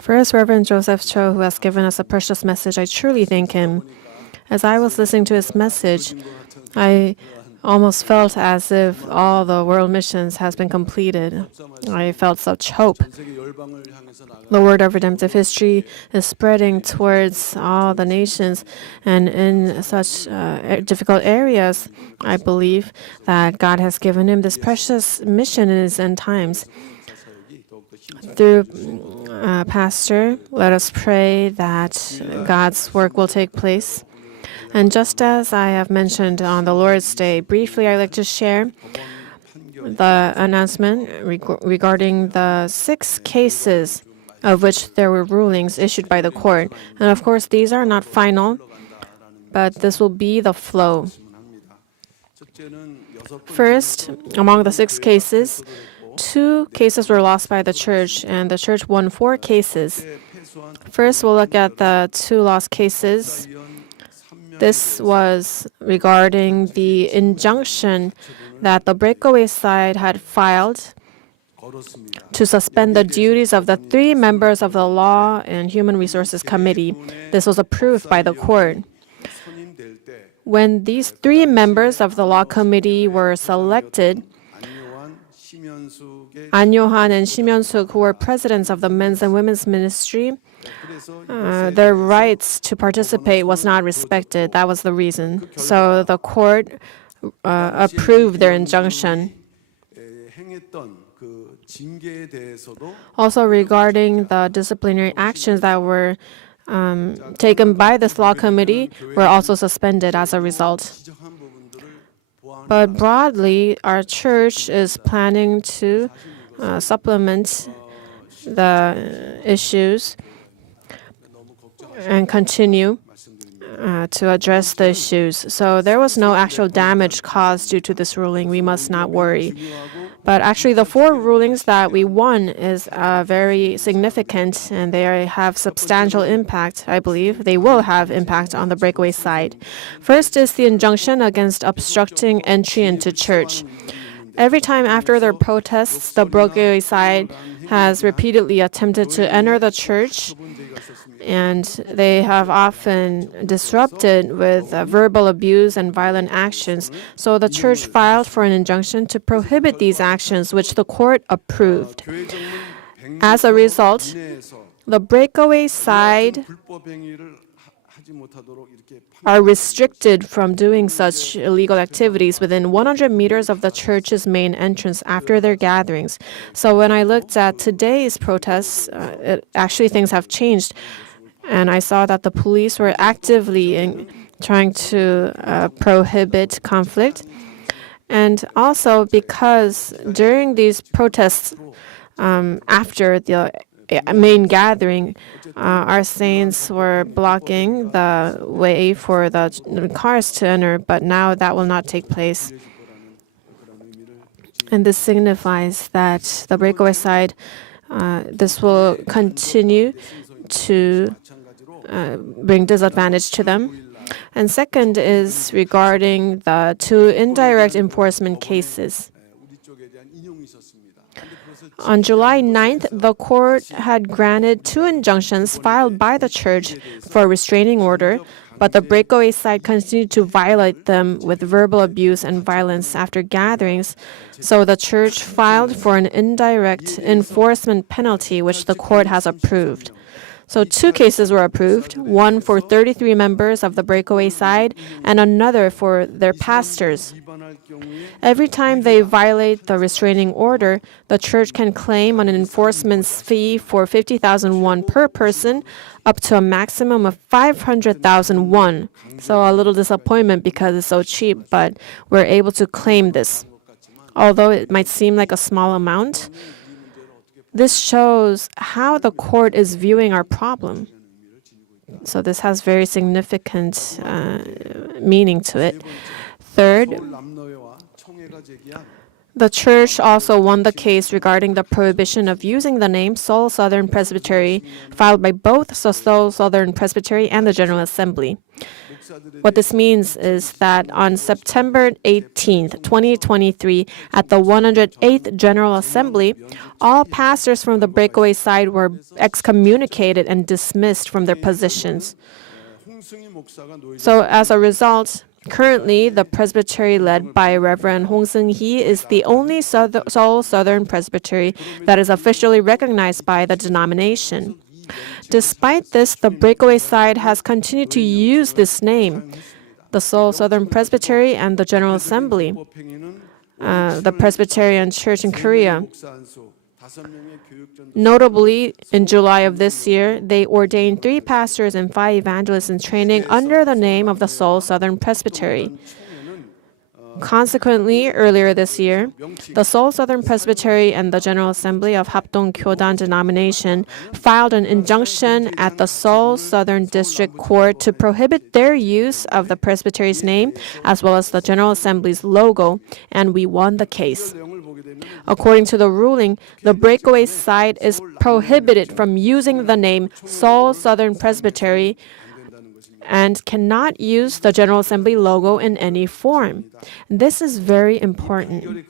First, Reverend Joseph Cho, who has given us a precious message, I truly thank him. As I was listening to his message, I almost felt as if all the world missions has been completed. I felt such hope. The word of redemptive history is spreading towards all the nations, and in such difficult areas, I believe that God has given him this precious mission in his end times. Through Pastor, let us pray that God's work will take place. And just as I have mentioned on the Lord's Day, briefly I'd like to share the announcement regarding the 6 cases of which there were rulings issued by the court. And of course, these are not final, but this will be the flow. First, among the 6 cases, 2 cases were lost by the church, and the church won 4 cases. First, we'll look at the 2 lost cases. This was regarding the injunction that the breakaway side had filed to suspend the duties of the 3 members of the Law and Human Resources Committee. This was approved by the court. When these 3 members of the Law Committee were selected, An Yo-han and Shim Yeon-suk, who were presidents of the Men's and Women's Ministry, their rights to participate was not respected. That was the reason. So the court approved their injunction. Also, regarding the disciplinary actions that were taken by this law committee, were also suspended as a result. But broadly, our church is planning to supplement the issues and continue to address the issues. So there was no actual damage caused due to this ruling. We must not worry. But actually, the 4 rulings that we won is very significant, and they have substantial impact, I believe. They will have impact on the breakaway side. First is the injunction against obstructing entry into church. Every time after their protests, the breakaway side has repeatedly attempted to enter the church, and they have often disrupted with verbal abuse and violent actions. So the church filed for an injunction to prohibit these actions, which the court approved. As a result, the breakaway side are restricted from doing such illegal activities within 100 meters of the church's main entrance after their gatherings. So when I looked at today's protests, actually things have changed. And I saw that the police were actively trying to prohibit conflict. And also because during these protests, after the main gathering, our saints were blocking the way for the cars to enter, but now that will not take place. And this signifies that the breakaway side, this will continue to bring disadvantage to them. And second is regarding the 2 indirect enforcement cases. On July 9th, the court had granted 2 injunctions filed by the church for a restraining order, but the breakaway side continued to violate them with verbal abuse and violence after gatherings. So the church filed for an indirect enforcement penalty, which the court has approved. So 2 cases were approved, one for 33 members of the breakaway side and another for their pastors. Every time they violate the restraining order, the church can claim an enforcement fee for 50,000 won per person, up to a maximum of 500,000 won. So a little disappointment because it's so cheap, but we're able to claim this. Although it might seem like a small amount, this shows how the court is viewing our problem. So this has very significant meaning to it. Third, The church also won the case regarding the prohibition of using the name Seoul Southern Presbytery, filed by both the Seoul Southern Presbytery and the General Assembly. What this means is that on September 18th, 2023, at the 108th General Assembly, all pastors from the breakaway side were excommunicated and dismissed from their positions. So as a result, currently the presbytery led by Reverend Hong Seung-hee is the only Seoul Southern Presbytery that is officially recognized by the denomination. Despite this, the breakaway side has continued to use this name, the Seoul Southern Presbytery and the General Assembly, the Presbyterian Church in Korea. Notably, in July of this year, they ordained 3 pastors and 5 evangelists in training under the name of the Seoul Southern Presbytery. Consequently, earlier this year, the Seoul Southern Presbytery and the General Assembly of Hapdong Kyodan denomination filed an injunction at the Seoul Southern District Court to prohibit their use of the presbytery's name as well as the General Assembly's logo, and we won the case. According to the ruling, the breakaway side is prohibited from using the name Seoul Southern Presbytery and cannot use the General Assembly logo in any form. This is very important.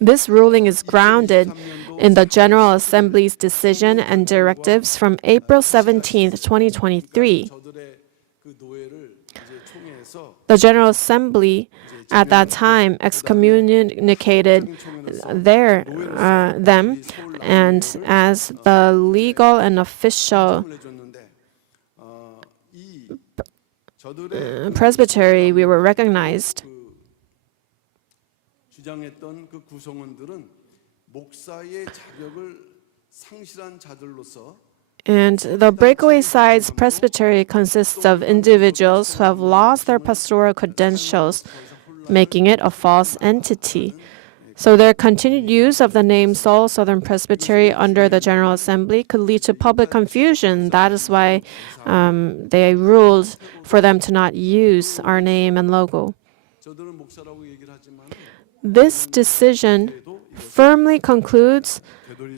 This ruling is grounded in the General Assembly's decision and directives from April 17th, 2023. The General Assembly at that time excommunicated them, and as the legal and official presbytery, we were recognized. And the breakaway side's presbytery consists of individuals who have lost their pastoral credentials, making it a false entity. So their continued use of the name Seoul Southern Presbytery under the General Assembly could lead to public confusion. That is why they ruled for them to not use our name and logo. This decision firmly concludes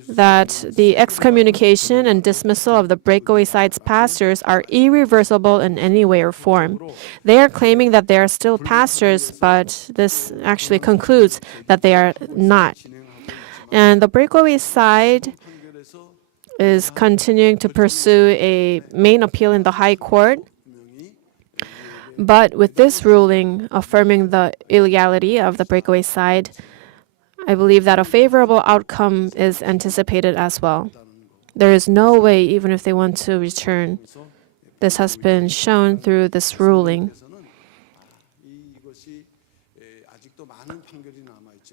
that the excommunication and dismissal of the breakaway side's pastors are irreversible in any way or form. They are claiming that they are still pastors, but this actually concludes that they are not. And the breakaway side is continuing to pursue a main appeal in the High Court. But with this ruling affirming the illegality of the breakaway side, I believe that a favorable outcome is anticipated as well. There is no way, even if they want to return. This has been shown through this ruling.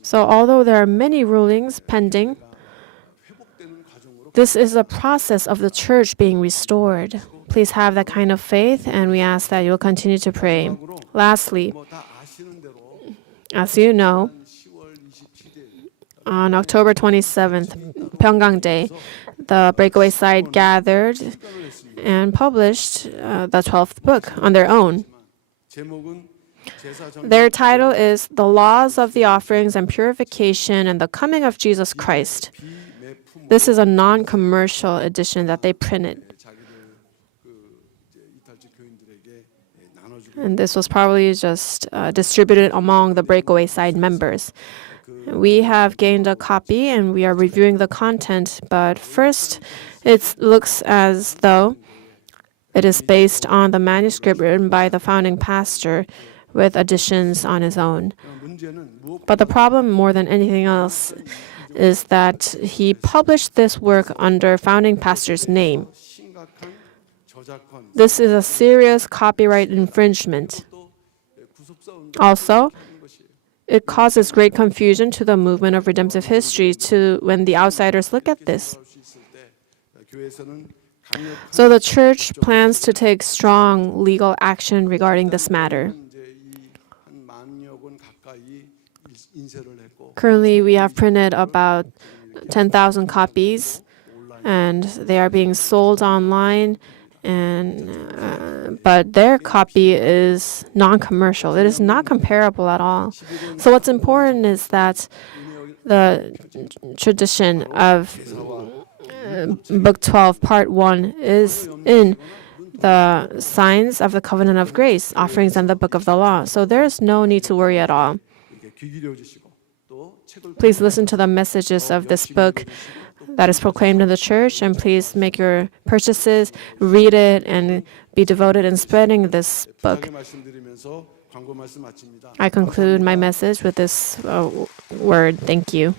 So although there are many rulings pending, this is a process of the church being restored. Please have that kind of faith, and we ask that you'll continue to pray. Lastly, as you know, on October 27th, Pyungkang Day, the breakaway side gathered and published the 12th book on their own. Their title is The Laws of the Offerings and Purification and the Coming of Jesus Christ. This is a non-commercial edition that they printed. And this was probably just distributed among the breakaway side members. We have gained a copy and we are reviewing the content, but first it looks as though it is based on the manuscript written by the founding pastor with additions on his own. But the problem more than anything else is that he published this work under founding pastor's name. This is a serious copyright infringement. Also, it causes great confusion to the movement of redemptive history when the outsiders look at this. So the church plans to take strong legal action regarding this matter. Currently, we have printed about 10,000 copies, and they are being sold online but their copy is non-commercial. It is not comparable at all. So what's important is that the tradition of Book 12, Part 1 is in the signs of the covenant of grace, offerings, and the book of the law. So there is no need to worry at all. Please listen to the messages of this book that is proclaimed in the church, and please make your purchases, read it, and be devoted in spreading this book. I conclude my message with this word. Thank you.